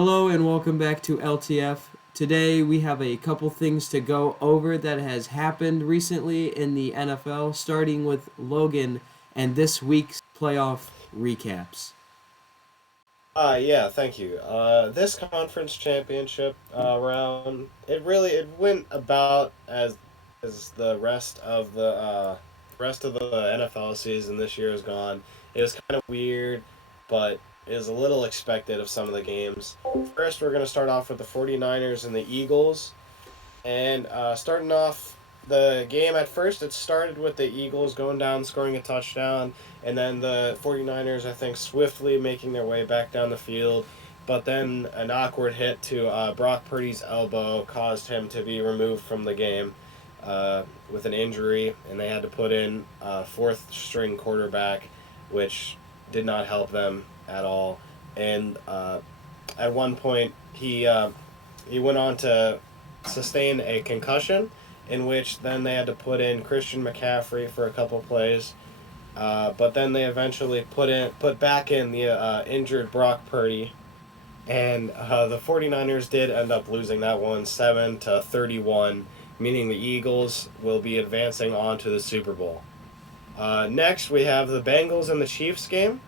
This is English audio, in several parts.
Hello and welcome back to LTF. Today we have a couple things to go over that has happened recently in the NFL, starting with Logan and this week's playoff recaps. Yeah, thank you. This conference championship round, it went about as the rest of the NFL season this year has gone. It was kind of weird, but it was a little expected of some of the games. First, we're going to start off with the 49ers and the Eagles. And starting off the game at first, it started with the Eagles going down, scoring a touchdown, and then the 49ers, I think, swiftly making their way back down the field. But then an awkward hit to Brock Purdy's elbow caused him to be removed from the game with an injury, and they had to put in a fourth string quarterback, which did not help them at all. And at one point, he went on to sustain a concussion, in which then they had to put in Christian McCaffrey for a couple plays. But then they eventually put back in the injured Brock Purdy, and the 49ers did end up losing that one 7-31, meaning the Eagles will be advancing on to the Super Bowl. Next, we have the Bengals and the Chiefs game.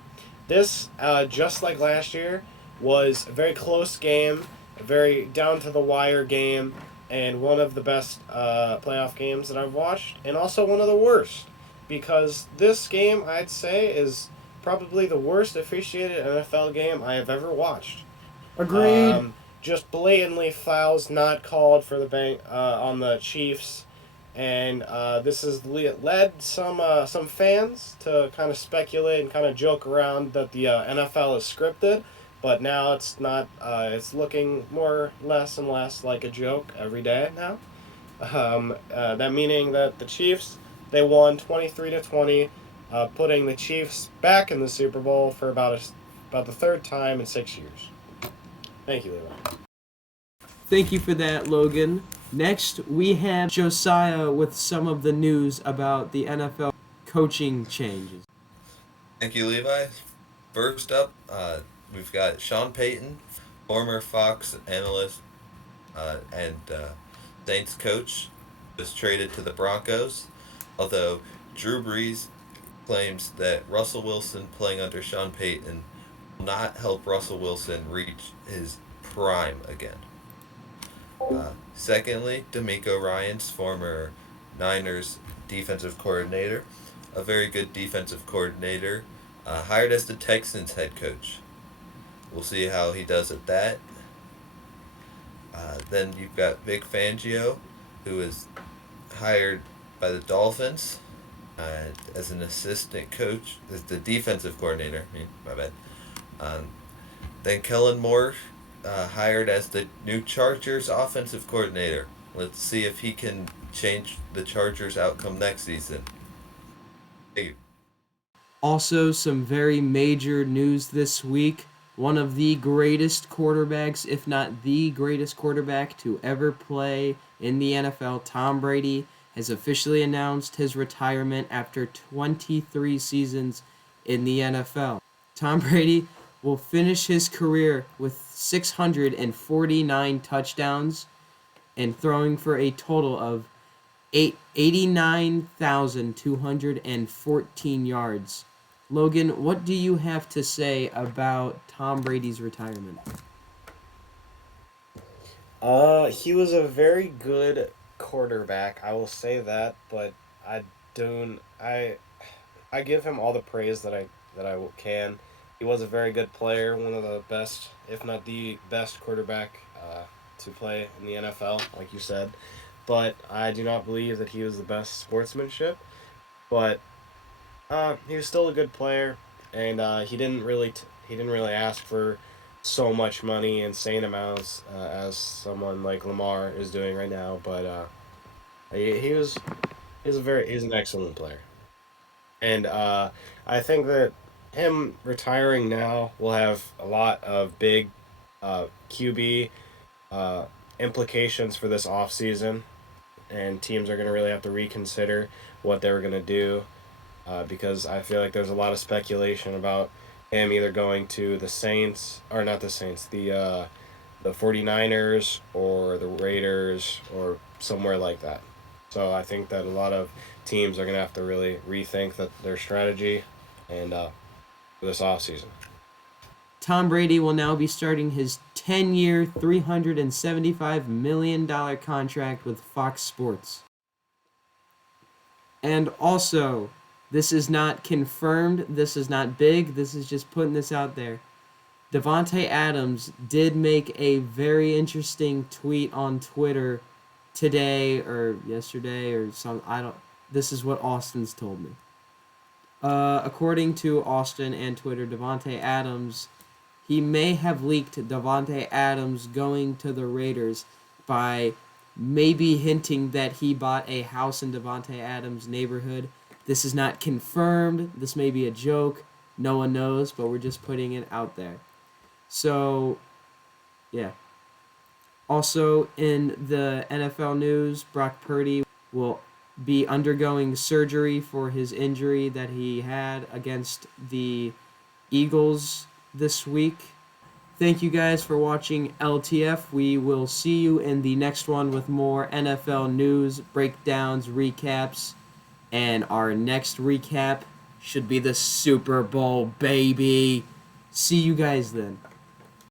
This, just like last year, was a very close game, a very down to the wire game, and one of the best playoff games that I've watched, and also one of the worst, because this game, I'd say, is probably the worst officiated NFL game I have ever watched. Agreed. Um, just blatantly fouls not called for the bank on the Chiefs, and this has led some fans to kind of speculate and kind of joke around that the NFL is scripted, but now it's not. It's looking more less and less like a joke every day now. That meaning that the Chiefs they won 23-20, putting the Chiefs back in the Super Bowl for about the third time in 6 years. Thank you, Levi. Thank you for that, Logan. Next, we have Josiah with some of the news about the NFL coaching changes. Thank you, Levi. First up, we've got Sean Payton, former Fox analyst and Saints coach, was traded to the Broncos. Although Drew Brees claims that Russell Wilson playing under Sean Payton will not help Russell Wilson reach his prime again. Secondly, D'Amico Ryans, former Niners defensive coordinator, a very good defensive coordinator, hired as the Texans head coach. We'll see how he does at that. Then you've got Vic Fangio, who is hired by the Dolphins as an assistant coach, as the defensive coordinator. My bad. Um, then Kellen Moore, hired as the new Chargers offensive coordinator. Let's see if he can change the Chargers' outcome next season. Hey, Also, some very major news this week. One of the greatest quarterbacks, if not the greatest quarterback to ever play in the NFL, Tom Brady, has officially announced his retirement after 23 seasons in the NFL. Tom Brady will finish his career with 649 touchdowns and throwing for a total of 89,214 yards. Logan, what do you have to say about Tom Brady's retirement? He was a very good quarterback. I will say that, but I don't. I give him all the praise that I can. He was a very good player, one of the best, if not the best quarterback to play in the NFL, like you said. But I do not believe that he was the best sportsmanship. But he was still a good player, and he didn't really ask for so much money, insane amounts, as someone like Lamar is doing right now. But he was he's an excellent player, and I think that him retiring now will have a lot of big QB uh, implications for this off season, and teams are going to really have to reconsider what they were going to do because I feel like there's a lot of speculation about him either going to the Saints, or not the Saints, the 49ers or the Raiders or somewhere like that. So I think that a lot of teams are going to have to really rethink their strategy and for this offseason. Tom Brady will now be starting his 10-year, $375 million contract with Fox Sports. And also, this is not confirmed, this is not big, this is just putting this out there. Davante Adams did make a very interesting tweet on Twitter today or yesterday or some I don't this is what Austin's told me. According to Austin and Twitter, Davante Adams, he may have leaked Davante Adams going to the Raiders by maybe hinting that he bought a house in Davante Adams' neighborhood. This is not confirmed. This may be a joke. No one knows, but we're just putting it out there. So, yeah. Also, in the NFL news, Brock Purdy will be undergoing surgery for his injury that he had against the Eagles this week. Thank you guys for watching LTF. We will see you in the next one with more NFL news, breakdowns, recaps, and our next recap should be the Super Bowl, baby. See you guys then.